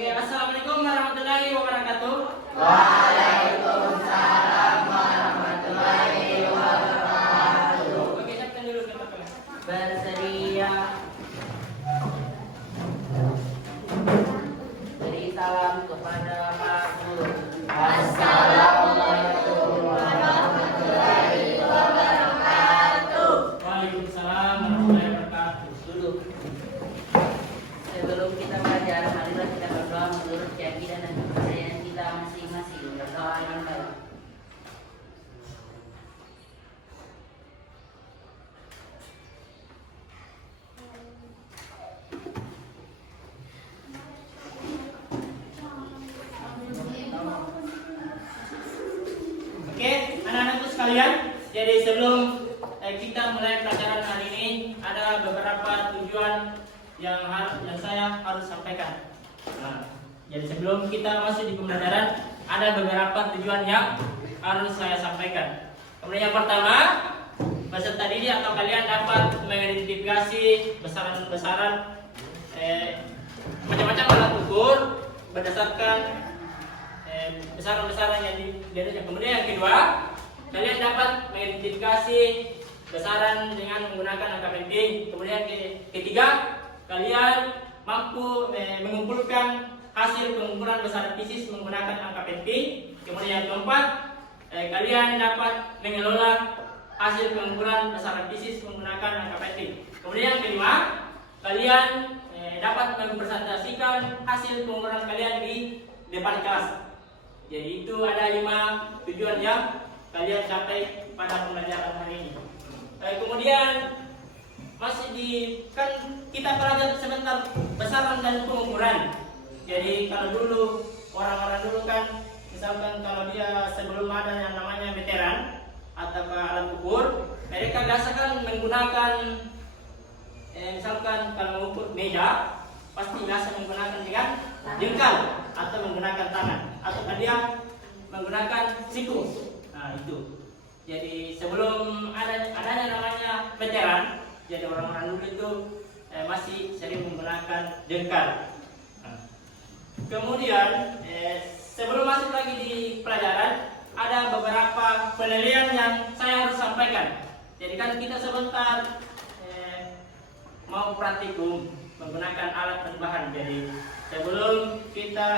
Oke, assalamualaikum warahmatullahi wabarakatuh. Waalaikumsalam warahmatullahi wabarakatuh. Oke, siapkan dulu teman-teman. Bersedia. Beri salam kepada Pak Guru. Assalamualaikum warahmatullahi wabarakatuh. Waalaikumsalam warahmatullahi wabarakatuh. Duduk. Sebelum kita belajar, marilah kita berdoa menurut keyakinan dan kepercayaan kita masing-masing. Berdoa yang baik. Oke, anak-anakku sekalian. Jadi sebelum kita mulai pelajaran hari ini, ada beberapa tujuan yang saya harus sampaikan. Nah, jadi sebelum kita masuk di pembelajaran, ada beberapa tujuan yang harus saya sampaikan. Kemudian yang pertama, peserta didik atau kalian dapat mengidentifikasi besaran-besaran macam-macam alat ukur berdasarkan besaran-besaran yang diatasnya. Kemudian yang kedua, kalian dapat mengidentifikasi besaran dengan menggunakan angka penting. Kemudian ketiga, kalian mampu mengumpulkan hasil pengumpulan besaran fisis menggunakan angka penting. Kemudian yang keempat, kalian dapat mengelola hasil pengumpulan besaran fisis menggunakan angka penting. Kemudian yang kelima, kalian dapat mempresentasikan hasil pengumpulan kalian di depan kelas. Jadi itu ada 5 tujuan yang kalian capai pada pembelajaran hari ini. Kemudian kan kita belajar sebentar besaran dan pengukuran. Jadi kalau dulu orang-orang dulu kan, misalkan kalau dia sebelum ada yang namanya veteran atau alat ukur, mereka biasakan menggunakan misalkan kalau mengukur meja pasti biasa menggunakan dengan jengkal atau menggunakan tangan atau dia menggunakan siku. Nah itu. Jadi sebelum adanya namanya veteran, jadi orang-orang dulu itu masih sering menggunakan jengkal. Nah, kemudian sebelum masuk lagi di pelajaran, ada beberapa penilaian yang saya harus sampaikan. Jadi kan kita sebentar mau praktikum menggunakan alat dan bahan. Jadi sebelum kita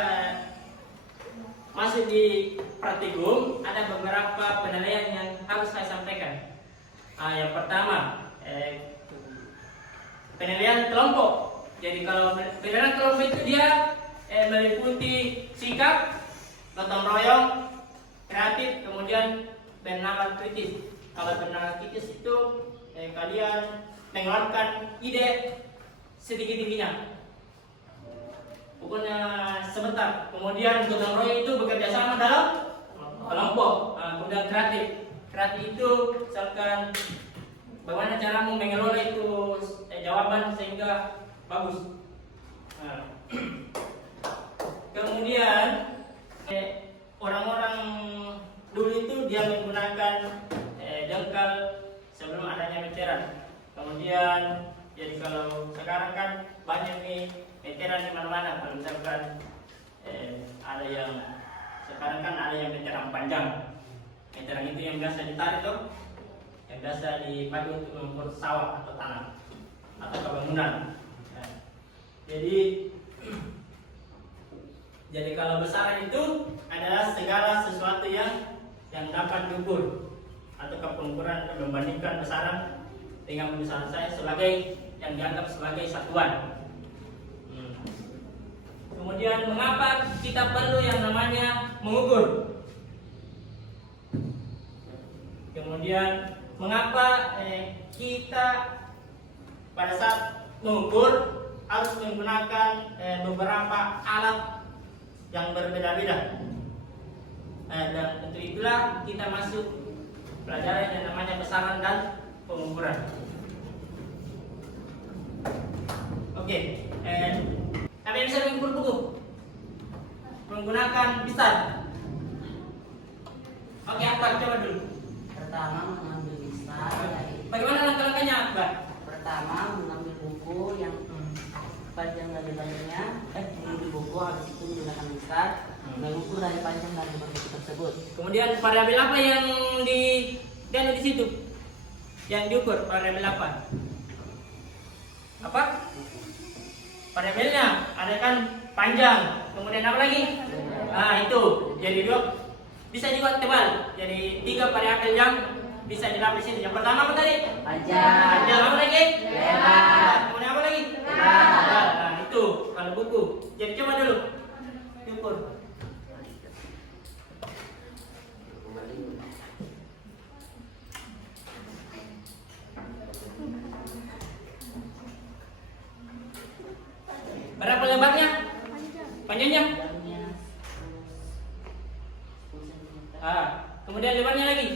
masuk di praktikum, ada beberapa penilaian yang harus saya sampaikan. Yang pertama, penilaian kelompok. Jadi kalau penilaian kelompok itu dia meliputi sikap, gotong royong, kreatif, kemudian bernalar kritis. Kalau bernalar kritis itu kalian mengeluarkan ide sedikit-sedikitnya, pokoknya sebentar. Kemudian gotong royong itu bekerja sama dalam kelompok. Kemudian kreatif itu misalkan bagaimana caramu mengelola itu jawaban sehingga bagus. Kemudian orang-orang dulu itu dia menggunakan jengkal sebelum adanya veteran. Kemudian jadi kalau sekarang kan banyak nih veteran di mana-mana. Kalau misalkan ada yang sekarang kan ada yang veteran panjang. Veteran itu yang biasa ditarik tuh, yang biasa dipakai untuk mengukur sawah atau tanah atau bangunan. Jadi kalau besaran itu adalah segala sesuatu yang dapat diukur atau pengukuran membandingkan besaran dengan besaran saya sebagai yang dianggap sebagai satuan. Kemudian mengapa kita perlu yang namanya mengukur? Kemudian mengapa kita pada saat mengukur harus menggunakan beberapa alat yang berbeda-beda. Dan untuk itulah kita masuk pelajaran yang namanya besaran dan pengukuran. Oke, kalian bisa mengukur buku menggunakan pisau. Oke, apa coba dulu. Pertama mengambil pisau. Bagaimana langkah-langkahnya, Mbak? Pertama mengambil buku yang panjang dan lebarnya, di buku habis itu menggunakan besar, mengukur dari panjang dan lebar buku tersebut. Kemudian variabel apa yang di situ? Yang diukur variabel apa? Apa? Variabelnya ada kan panjang. Kemudian apa lagi? Nah itu. Jadi bisa dibuat tebal. Jadi 3 variabel yang bisa dilapis ini. Yang pertama apa tadi? Panjang. Panjang apa lagi? Lebar. Kemudian apa lagi? Lebar. Nah itu kalau buku. Jadi coba dulu diukur. Berapa lebarnya? Panjangnya? Kemudian lebarnya lagi?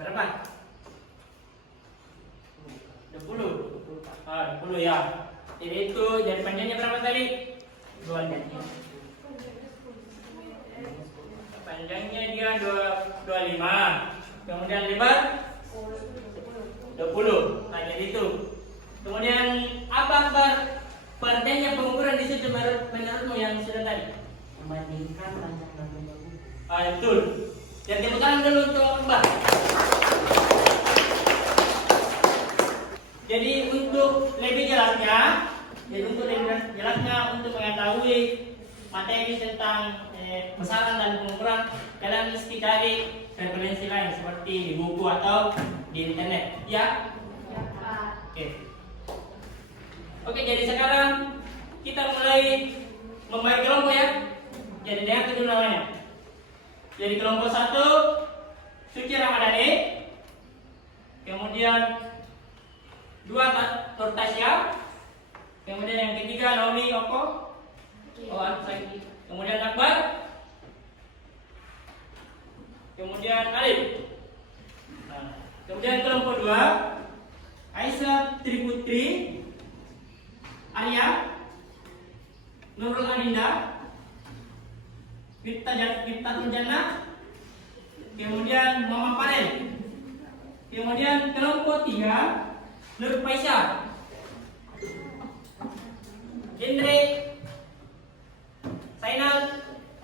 Berapa? 20. 20 ya. Jadi itu jadi panjangnya berapa tadi? 25. Panjangnya dia 25. Kemudian lebar 20. Nah, jadi itu. Kemudian apa pentingnya pengukuran di situ menurutmu yang sudah tadi? Membandingkan panjang dan lebar buku. Betul. Jadi tepuk tangan dulu untuk Mbak. Jadi untuk lebih jelasnya, untuk mengetahui materi tentang besaran dan pengukuran, kalian mesti cari referensi lain seperti di buku atau di internet, ya? Oke, jadi sekarang kita mulai membagi kelompok ya. Jadi dengar dulu namanya. Jadi kelompok 1 Suci Ramadhani, kemudian 2 Turtasya, kemudian yang ketiga Naomi Oko, kemudian Akbar, kemudian Alif. Nah, kemudian kelompok 2 Aisyah Triputri, Arya, Nurul Adinda, Miftatul Jannah, kemudian Muhammad Farel, kemudian kelompok 3 Nur Faisal, Genre Sainal.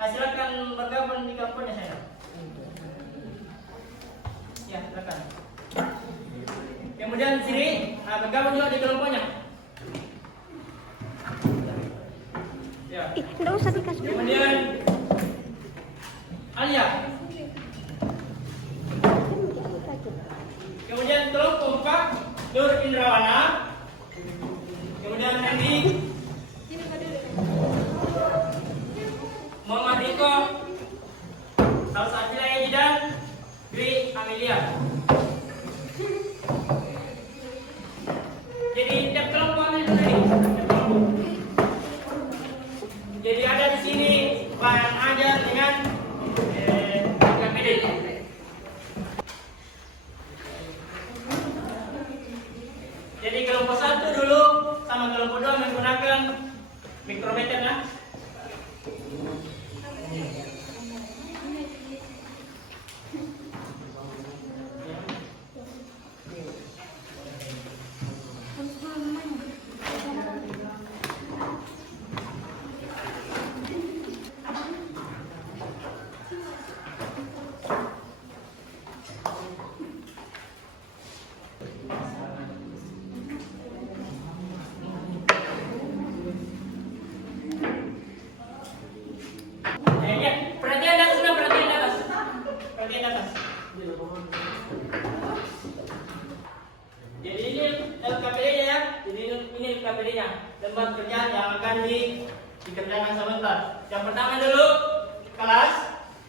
Silakan bergabung di kelompoknya Sainal. Ya, silakan. Kemudian Siri, bergabung juga di kelompoknya. Ya. Enggak usah dikasih. Kemudian Alia. Kemudian kelompok 4 Nur Indrawana. Kemudian Randy, Muhammad Riko, Salsabila Ejdan, Dwi Amelia. Jadi tiap kelompok ambil tadi. Jadi ada di sini bahan ajar dengan KPD. Jadi kelompok 1 dulu sama kelompok 2 menggunakan mikrometer lah. Perhatian di atas. Perhatian di atas. Jadi ini KPD-nya ya. Jadi ini KPD-nya. Lembar kerjaan yang akan dikerjakan sebentar. Yang pertama dulu kelas,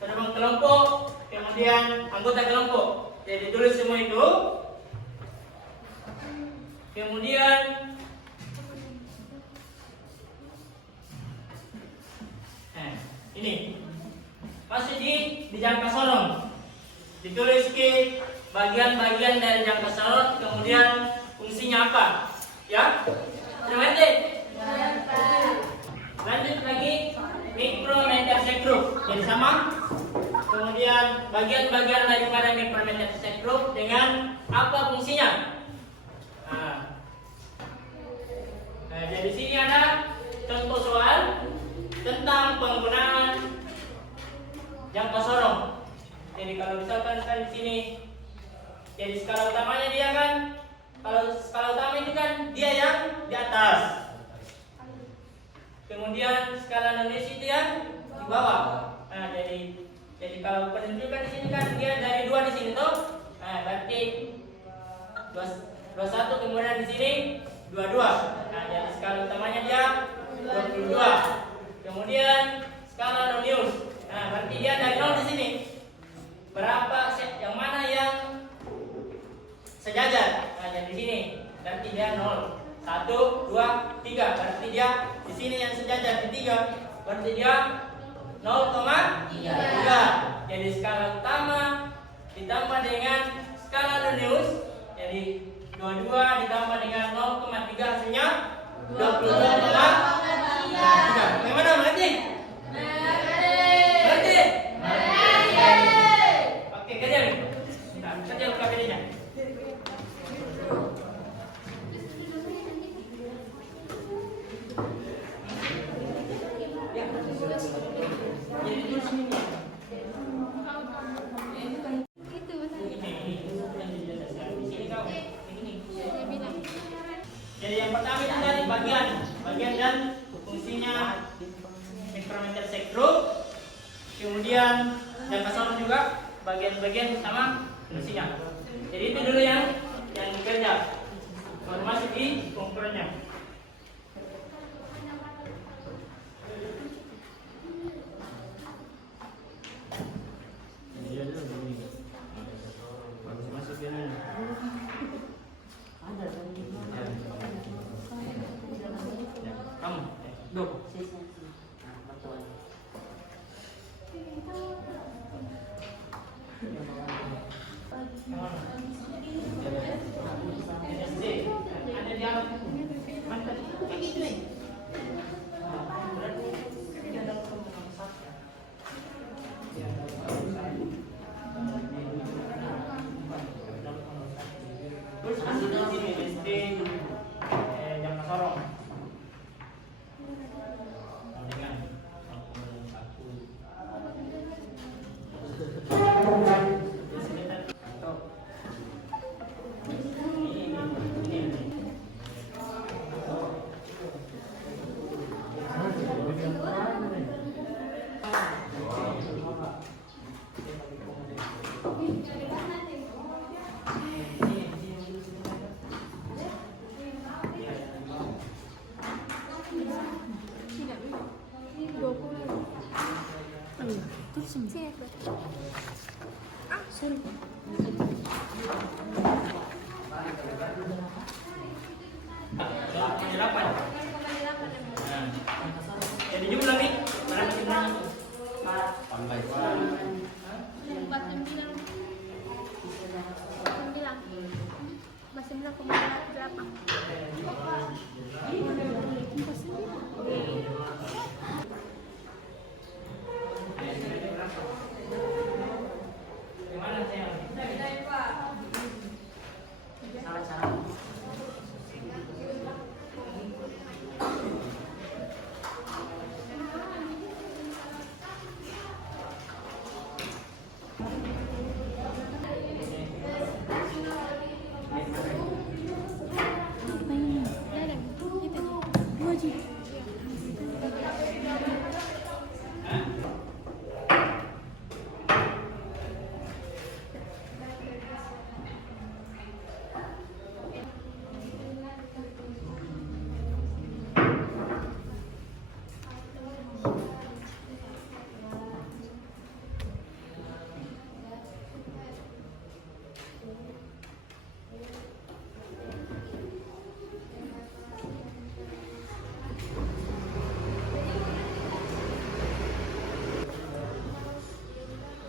kedua kelompok, kemudian anggota kelompok. Jadi tulis semua itu. Kemudian ini masih di jangka sorong, ditulis ke bagian-bagian dari jangka sorong, kemudian fungsinya apa, ya? Lanjut lagi mikrometersek group. Jadi sama. Kemudian bagian-bagian daripada mikrometersek group dengan apa fungsinya? Nah, jadi di sini ada contoh soal tentang penggunaan jangka sorong. Jadi kalau misalkan kan di sini, jadi skala utamanya dia kan, kalau skala utama itu kan dia yang di atas. Kemudian skala non-Lewis itu yang di bawah. Nah, jadi kalau penunjukan di sini kan dia dari 2 di sini tuh. Nah, berarti 21, kemudian di sini 22. Nah, jadi skala utamanya dia 22. Kemudian skala non-Lewis. Nah, berarti dia dari 0 di sini. Berapa set yang mana yang sejajar? Nah, jadi di sini berarti dia 0. 1, 2, 3. Berarti dia di sini yang sejajar di 3. Berarti dia 0,3. Jadi skala utama ditambah dengan skala non-Lewis. Jadi 22 ditambah dengan 0,3 hasilnya 22,3. Bagaimana berarti? Berarti? Oke, kerjain. Nah, kerja KPD-nya. Jadi yang pertama itu tadi bagian dan fungsinya mikrometersek group. Kemudian jangka sorong juga bagian-bagian sama fungsinya. Jadi itu dulu yang dikerja. Baru masuk di komponennya. Terus masuk di sini SD jangka sorong. Dengan jadi jumlah nih berapa jumlahnya? Tambah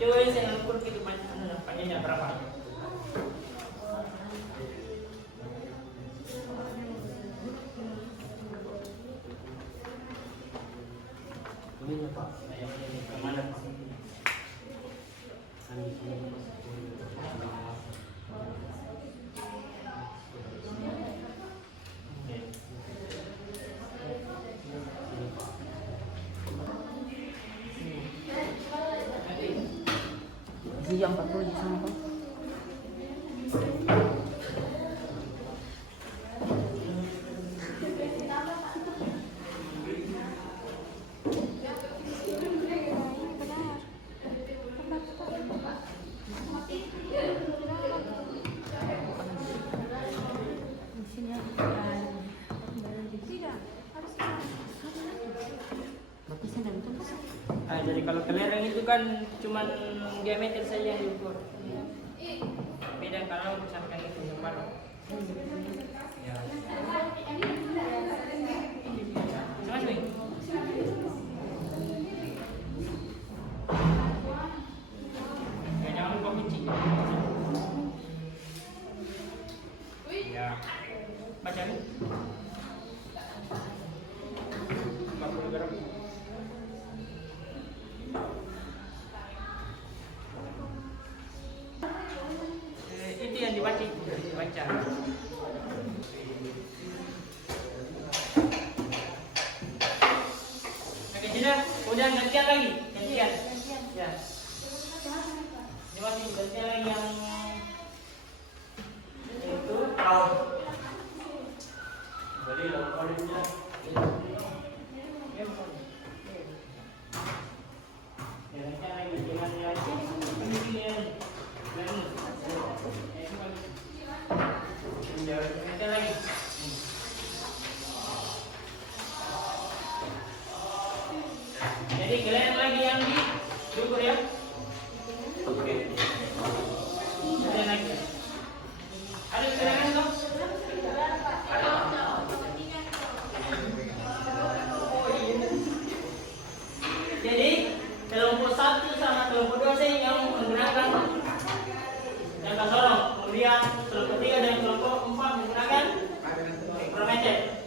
就现在过去的panjangnya berapa? Pak. Ayo, kemana Pak? Isi jam 40 di sana, Pak. Berarti saya dan tulis. Jadi kalau kelereng itu kan cuman diameter saja yang diukur. Beda kalau misalkan itu yang baru. Ya. Sama cuy. Ya, jangan lupa kunci. Ya. Baca nih. 40 gram. Itu yang dibaca. Oke, sudah. Udah gantian lagi. Gantian. Ya. Ini masih gantian lagi yang itu tahu. Beli lokalnya. Jadi kalian lagi yang diukur ya. Oke. Kalian lagi. Ada keterangan toh? Jadi kelompok 1 sama kelompok 2 saya yang menggunakan yang sorong, kemudian kelompok 3 dan kelompok 4 menggunakan mikrometer.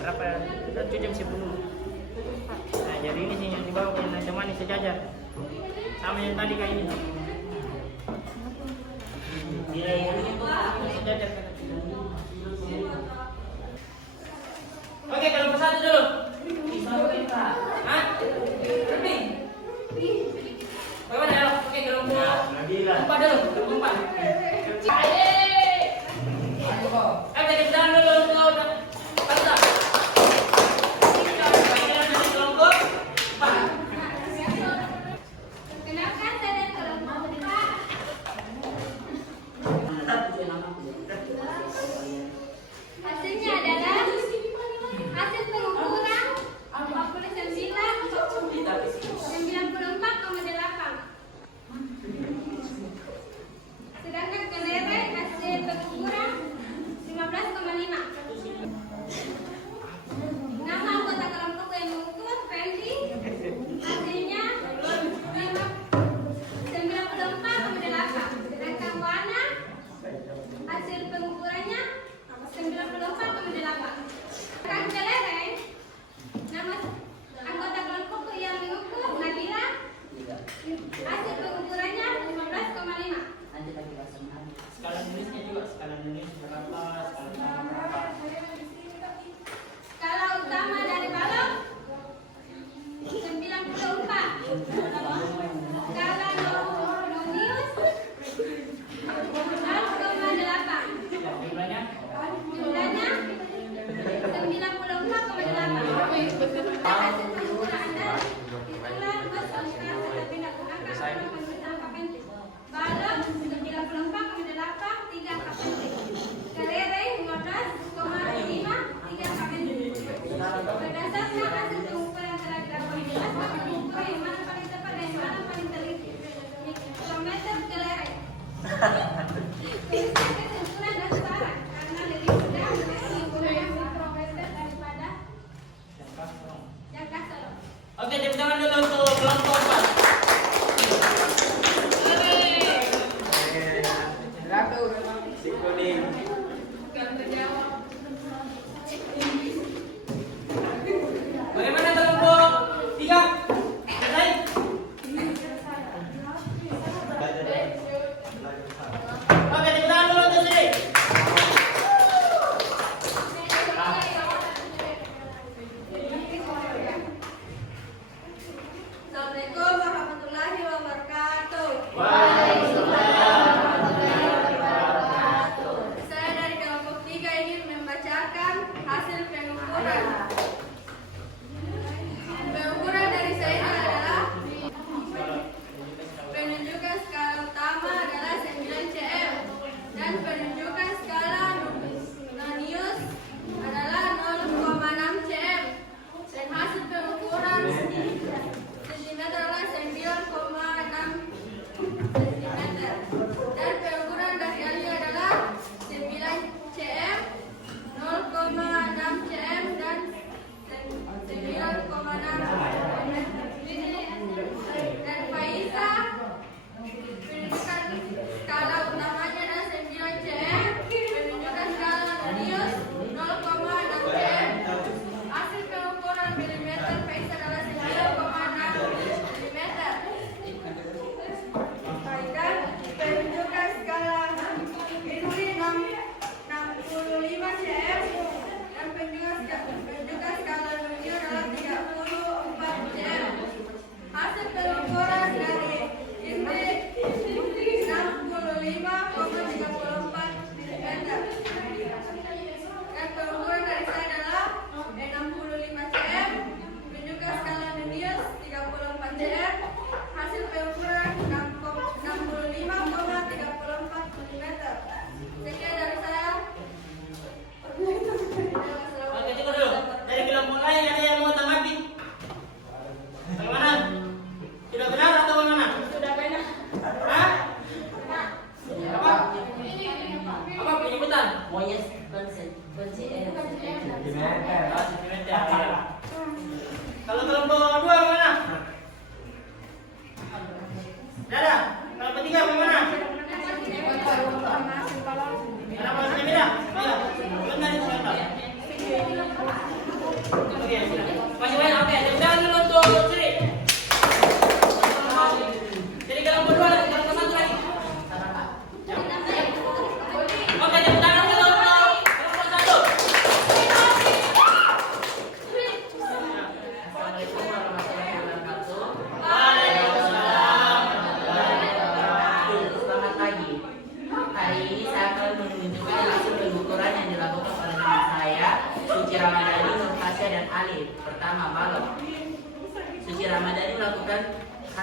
Berapa? Kita 7 jam 10. Nah, jadi ini sih yang dibawa ke yang temani sejajar. Sama yang tadi kayak ini. Iya, sejajar kan. Oke, kalau persatu dulu. Hah? Lebih. Bagaimana ya? Oke, kalau empat dulu. Empat. Jadi jalan dulu. Hasilnya adalah hasil pengukuran 49.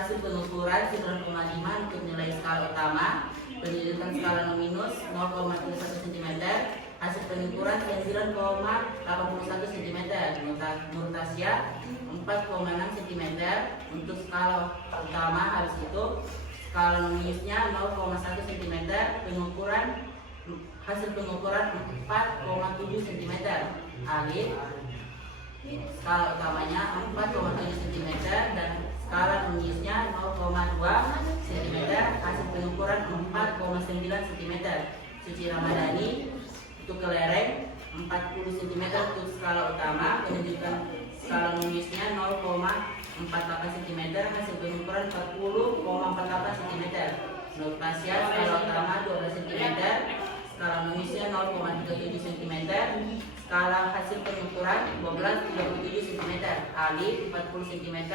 hasil pengukuran 9,5 untuk nilai skala utama, penunjukan skala minus 0,31 cm, hasil pengukuran 9,81 cm, menurut Asia 4,6 cm. Untuk skala utama harus itu skala minusnya 0,1 cm, hasil pengukuran 4,7 cm. Alif skala utamanya 4,7 cm dan skala minusnya 0,2 cm, hasil pengukuran 4,9 cm. Suci Ramadhani untuk kelereng 40 cm untuk skala utama, penunjukan skala minusnya 0,48 cm, hasil pengukuran 40,48 cm. Menurut Asia skala utama 12 cm, skala minusnya 0,37 cm, skala hasil pengukuran 12,37 cm. Alif 40 cm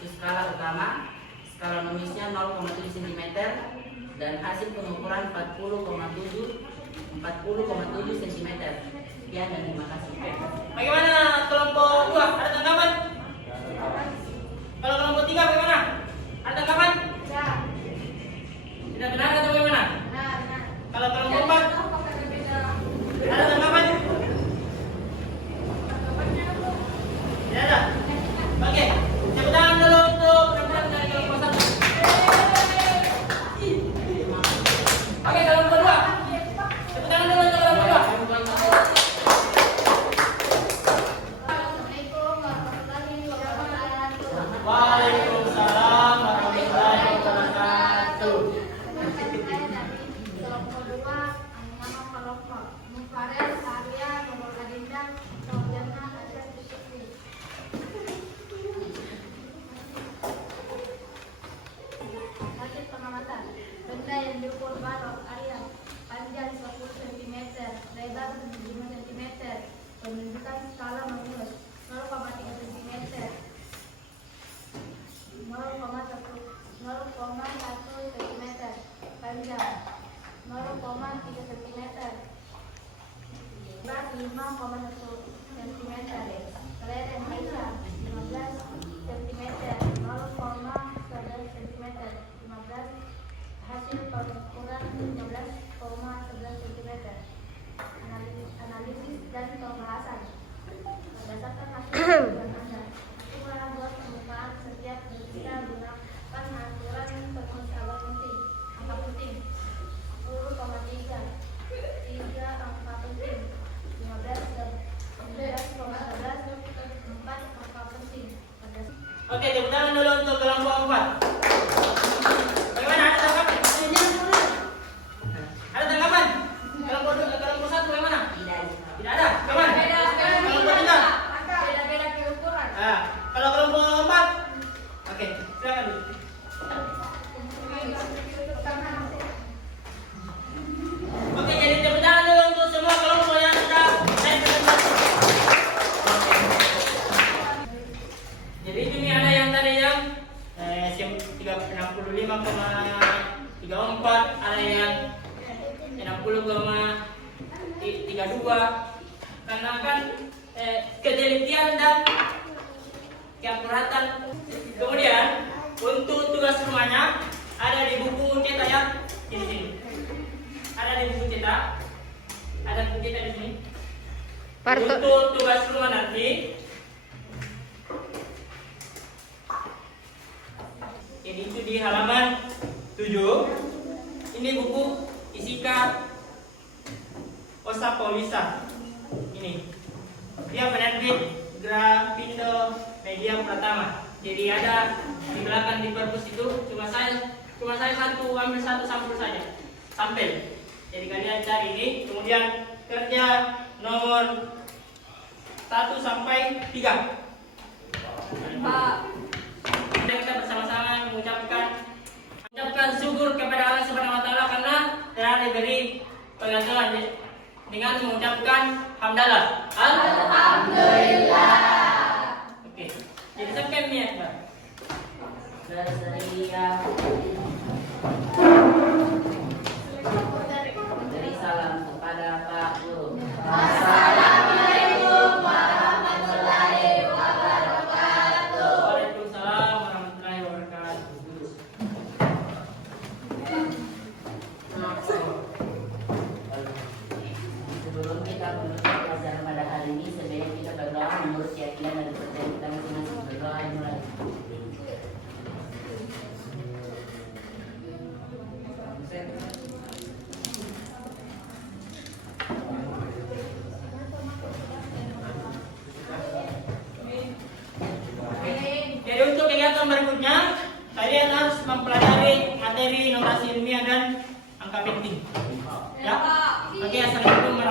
untuk skala utama, skala minusnya 0,7 cm dan hasil pengukuran 40,7 cm. Sekian dan terima kasih. Bagaimana kelompok 2? Ada tanggapan? Kalau kelompok 3 bagaimana? Ada tanggapan? Tidak benar atau bagaimana? Kalau kelompok 4? Ada tanggapan? Tidak ada? Oke, tepuk tangan dulu untuk rekan dari kelompok 1. Oke, kelompok 2. Tepuk tangan dulu untuk kelompok 2. Waalaikumsalam warahmatullahi wabarakatuh. Hasil pengamatan, benda yang diukur balok area panjang 10 cm, lebar 75 cm, penunjukan skala minus 0,3 cm, 0,1 cm, panjang 0,3 cm, lebar 5,1 cm, kelereng panjang 15 cm, 0,11 cm, 15, hasil pengukuran 15,11 cm. Analisis dan pembahasan berdasarkan hasil pengukuran Anda, itulah buat permukaan setiap berita gunakan aturan penulis angka penting 10,3 angka penting 15 4 angka penting. Oke, tepuk tangan dulu untuk kelompok 4. Bagaimana? Ada tanggapan? Ada tanggapan? Kelompok 1 bagaimana? Tidak ada. Kapan? Kelompok 3? Beda-beda keukuran. Kalau kelompok 4? Oke, silakan dulu. Oke, jadi tepuk tangan dulu untuk semua kelompok yang sudah saya presentasi. Jadi ini ada yang tadi yang 65,34, ada yang 60,32. Karena kan ketelitian dan keakuratan. Kemudian untuk tugas rumahnya ada di buku cetak ya, di sini. Ada di buku cetak. Ada buku cetak di sini. Untuk tugas rumah nanti ini itu di halaman 7. Ini buku Isika Osapolisa. Ini dia penerbit Grafindo Media Pratama. Jadi ada di belakang di perpus itu cuma saya ambil satu sampel saja, sampel. Jadi kalian cari ini, kemudian kerja nomor 1 sampai 3. Kita bersama-sama mengucapkan syukur kepada Allah Subhanahu wa taala karena telah diberi pengetahuan dengan mengucapkan hamdalah. Alhamdulillah. Oke. Jadi sampai niat, Pak. Bersedia beri salam kepada Pak Guru. Assalamualaikum warahmatullahi wabarakatuh. Waalaikumsalam warahmatullahi wabarakatuh. Sebelum kita menutup pelajaran pada hari ini, sebaiknya kita berdoa menurut keyakinan dan kepercayaan kita masing-masing. Berdoa mulai. Jadi untuk kegiatan berikutnya, kalian harus mempelajari materi numerasi ilmiah dan angka penting. Ya. Oke, assalamualaikum warahmatullahi wabarakatuh.